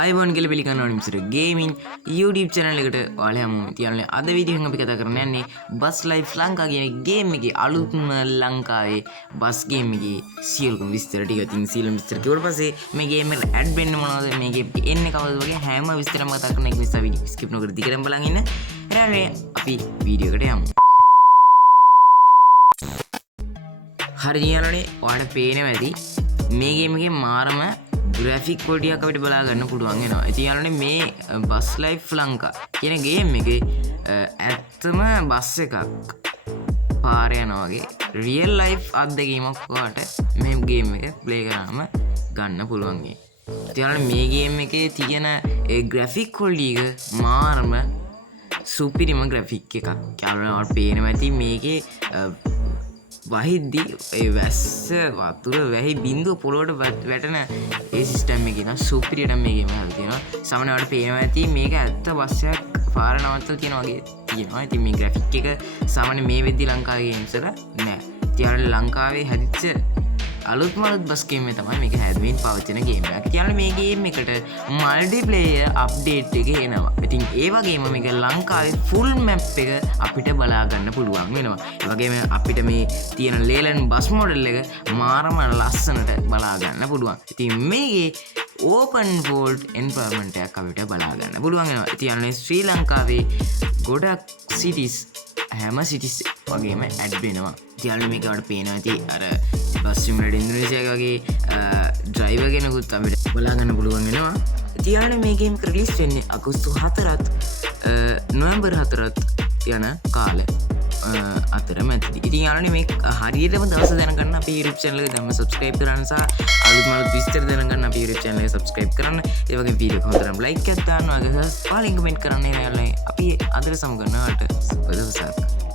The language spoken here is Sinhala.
අයිබෝන් කියලා පිළිගන්නවා නිමිසර ගේමින් YouTube channel එකට ඔයාලා හැමෝම තියන්නේ අද වීඩියෝ එකෙන් අපි කතා කරන්න යන්නේ බස් ලයිෆ් ලංකා කියන ගේම් එකේ අලුත්ම ලංකාවේ බස් ගේම් එකේ සියලුම විස්තර ටික තින් සියලුම විස්තර කිව්වට පස්සේ මේ ගේම් එකට ඇඩ් වෙන්න මොනවද මේ ගේම් එකේ එන්නේ කවදද වගේ හැම විස්තරම කතා කරන එක නිසා වීඩියෝ ස්කිප් නොකර දිගටම බලන් ඉන්න. එහෙනම් අපි වීඩියෝ එකට යමු. හරි යාළුවනේ ඔයාලට පේනවා ඇති මේ ගේම් එකේ මාරම ග්‍රැෆික් කොටියක් අපිට බලා ගන්න පුළුවන් වෙනවා. ඉතින් යාළුවනේ මේ බස් ලයිෆ් ලංකා කියන ගේම් එකේ ඇත්තම බස් එකක් පාර යනවා වගේ රියල් ලයිෆ් අත්දැකීමක් ඔයාලට මේ ගේම් එක ප්ලේ කරාම ගන්න පුළුවන්. ඉතින් යාළුවනේ මේ ගේම් එකේ තියෙන ඒ ග්‍රැෆික් කොටි එක මාරම සුපිරිම ග්‍රැෆික් එකක්. යාළුවනේ ඔයාලට පේනවා ඇති මේකේ වහිද්දී ඒ වැස්ස වතුර වැහි බින්දුව පොළොවට වැටෙන ඒ සිස්ටම් එකේ න සුපිරියට මේ ගේම හදලා තියෙනවා. සාමාන්‍යයෙන් ඔයාලට පේනවා ඇති මේක ඇත්ත බස් එකක් පාර නවත්තලා තියෙනවා වගේ තියෙනවා. ඉතින් මේ ග්‍රැෆික් එක සාමාන්‍ය මේ වෙද්දි ලංකාවේ ගේම්ස් වල නෑ. ඉතින් ලංකාවේ හැදිච්ච අලුත්ම බස් ගේම් එක තමයි මේක හැදෙමින් පවතින ගේම් එකක්. ඉතින් මේ ගේම් එකට මල්ටිප්ලේයර් අප්ඩේට් එක එනවා. ඉතින් ඒ වගේම මේක ලංකාවේ ෆුල් මැප් එක අපිට බලා ගන්න පුළුවන් වෙනවා. ඒ වගේම අපිට මේ තියෙන ලේලන් බස් මොඩල් එක මාරම ලස්සනට බලා ගන්න පුළුවන්. ඉතින් මේකේ ඕපන් වෝල්ඩ් එන්වයරන්මන්ට් එකක් අපිට බලා ගන්න පුළුවන් වෙනවා. ඉතින් ශ්‍රී ලංකාවේ ගොඩක් සිටිස් හැම සිටිස් වගේම ඇඩ් වෙනවා. ඉතින් මේක අපිට පේනවා ඇති අර බස් සිමුලේටර් ඉන්දුනීසියා වගේ ඩ්‍රයිවර් කෙනෙකුත් අපිට බලා ගන්න පුළුවන් වෙනවා. ඉතින් මේ ගේම් එක රිලීස් වෙන්නේ අගෝස්තු 4ත් නොවැම්බර් 4ත් යන කාලේ අතර මැදදී. ඉතින් යාළුවනේ මේ හරියටම දවස දැනගන්න අපේ YouTube channel එක දැම්ම subscribe කරන්න සහ අලුත් විස්තර දැනගන්න අපේ YouTube channel එක subscribe කරන්න. ඒ වගේම වීඩියෝ එක හොඳටම like එකක් දාන්න. ඔයගොල්ලෝ පාලින් කමෙන්ට් කරන්න. යාළුවනේ අපි අදට සමු ගන්නවට සුබ දවසක්.